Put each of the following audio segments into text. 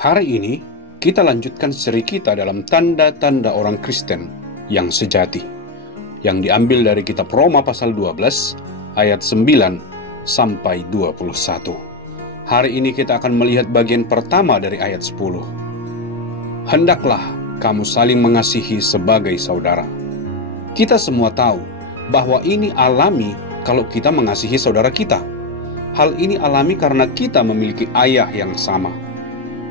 Hari ini, kita lanjutkan seri kita dalam tanda-tanda orang Kristen yang sejati, yang diambil dari kitab Roma pasal 12, ayat 9 sampai 21. Hari ini kita akan melihat bagian pertama dari ayat 10. Hendaklah kamu saling mengasihi sebagai saudara. Kita semua tahu bahwa ini alami kalau kita mengasihi saudara kita. Hal ini alami karena kita memiliki ayah yang sama.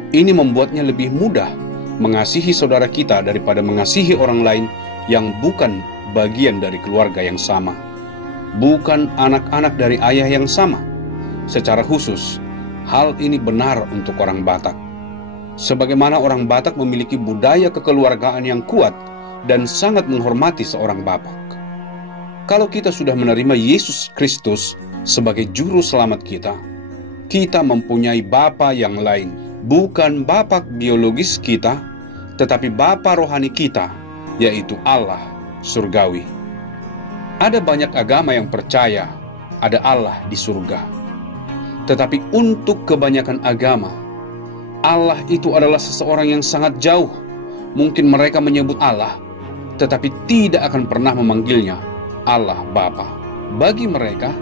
Ini membuatnya lebih mudah mengasihi saudara kita daripada mengasihi orang lain yang bukan bagian dari keluarga yang sama, bukan anak-anak dari ayah yang sama. Secara khusus, hal ini benar untuk orang Batak. Sebagaimana orang Batak memiliki budaya kekeluargaan yang kuat dan sangat menghormati seorang bapak. Kalau kita sudah menerima Yesus Kristus sebagai juru selamat kita mempunyai Bapa yang lain, bukan Bapa biologis kita, tetapi Bapa rohani kita, yaitu Allah surgawi. Ada banyak agama yang percaya ada Allah di surga. Tetapi untuk kebanyakan agama, Allah itu adalah seseorang yang sangat jauh. Mungkin mereka menyebut Allah, tetapi tidak akan pernah memanggilnya Allah Bapa. Bagi mereka,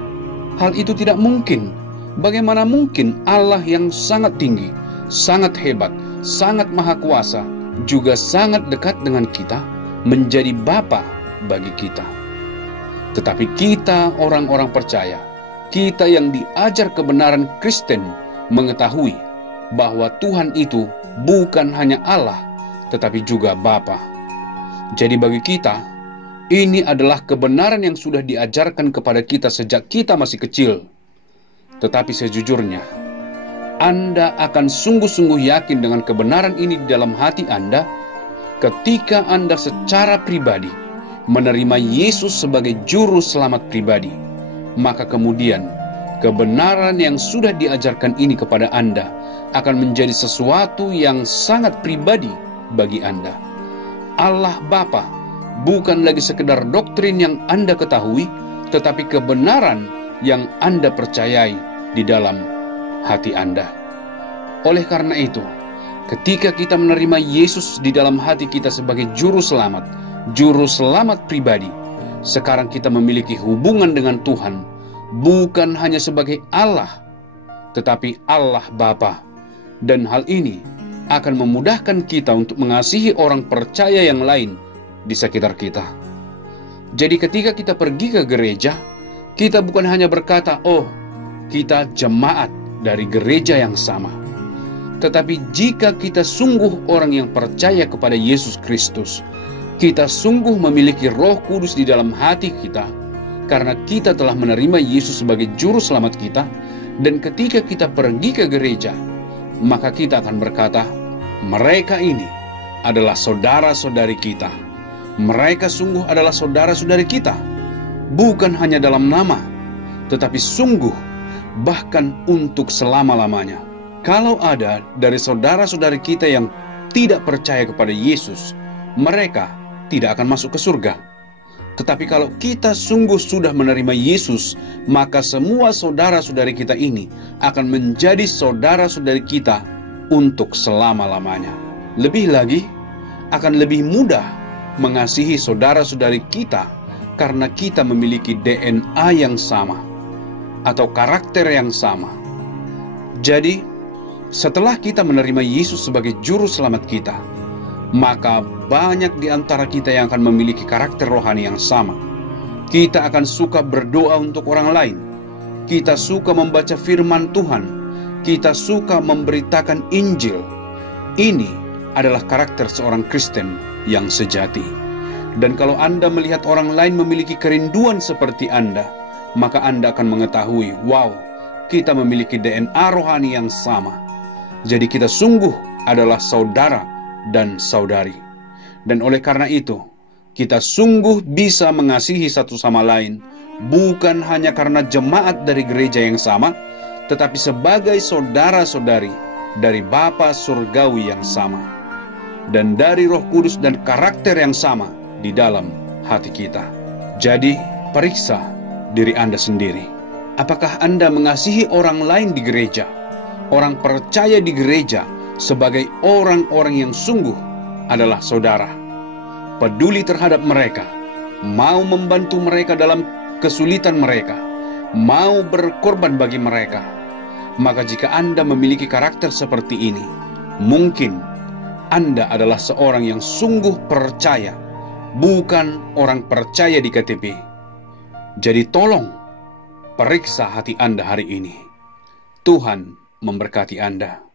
hal itu tidak mungkin. Bagaimana mungkin Allah yang sangat tinggi, sangat hebat, sangat maha kuasa, juga sangat dekat dengan kita, menjadi Bapa bagi kita? Tetapi kita orang-orang percaya, kita yang diajar kebenaran Kristen, mengetahui bahwa Tuhan itu bukan hanya Allah, tetapi juga Bapa. Jadi bagi kita, ini adalah kebenaran yang sudah diajarkan kepada kita sejak kita masih kecil. Tetapi sejujurnya, Anda akan sungguh-sungguh yakin dengan kebenaran ini di dalam hati Anda ketika Anda secara pribadi menerima Yesus sebagai juru selamat pribadi. Maka kemudian kebenaran yang sudah diajarkan ini kepada Anda akan menjadi sesuatu yang sangat pribadi bagi Anda. Allah Bapa bukan lagi sekedar doktrin yang Anda ketahui, tetapi kebenaran yang Anda percayai di dalam hati Anda. Oleh karena itu, ketika kita menerima Yesus di dalam hati kita sebagai juru selamat pribadi, sekarang kita memiliki hubungan dengan Tuhan, bukan hanya sebagai Allah, tetapi Allah Bapa. Dan hal ini akan memudahkan kita untuk mengasihi orang percaya yang lain di sekitar kita. Jadi ketika kita pergi ke gereja, kita bukan hanya berkata, "Oh, kita jemaat dari gereja yang sama." Tetapi jika kita sungguh orang yang percaya kepada Yesus Kristus, kita sungguh memiliki Roh Kudus di dalam hati kita, karena kita telah menerima Yesus sebagai juru selamat kita, dan ketika kita pergi ke gereja, maka kita akan berkata, mereka ini adalah saudara-saudari kita. Mereka sungguh adalah saudara-saudari kita, bukan hanya dalam nama, tetapi sungguh bahkan untuk selama-lamanya. Kalau ada dari saudara-saudari kita yang tidak percaya kepada Yesus, mereka tidak akan masuk ke surga. Tetapi kalau kita sungguh sudah menerima Yesus, maka semua saudara-saudari kita ini akan menjadi saudara-saudari kita untuk selama-lamanya. Lebih lagi, akan lebih mudah mengasihi saudara-saudari kita karena kita memiliki DNA yang sama atau karakter yang sama. Jadi, setelah kita menerima Yesus sebagai juru selamat kita, maka banyak di antara kita yang akan memiliki karakter rohani yang sama. Kita akan suka berdoa untuk orang lain. Kita suka membaca firman Tuhan. Kita suka memberitakan Injil. Ini adalah karakter seorang Kristen yang sejati. Dan kalau Anda melihat orang lain memiliki kerinduan seperti Anda, maka Anda akan mengetahui, wow, kita memiliki DNA rohani yang sama. Jadi kita sungguh adalah saudara dan saudari. Dan oleh karena itu, kita sungguh bisa mengasihi satu sama lain, bukan hanya karena jemaat dari gereja yang sama, tetapi sebagai saudara-saudari dari Bapa surgawi yang sama, dan dari Roh Kudus dan karakter yang sama di dalam hati kita. Jadi, periksa diri Anda sendiri. Apakah Anda mengasihi orang lain di gereja, orang percaya di gereja, sebagai orang-orang yang sungguh adalah saudara, peduli terhadap mereka, mau membantu mereka dalam kesulitan mereka, mau berkorban bagi mereka. Maka jika Anda memiliki karakter seperti ini, mungkin Anda adalah seorang yang sungguh percaya, bukan orang percaya di KTP. Jadi tolong periksa hati Anda hari ini. Tuhan memberkati Anda.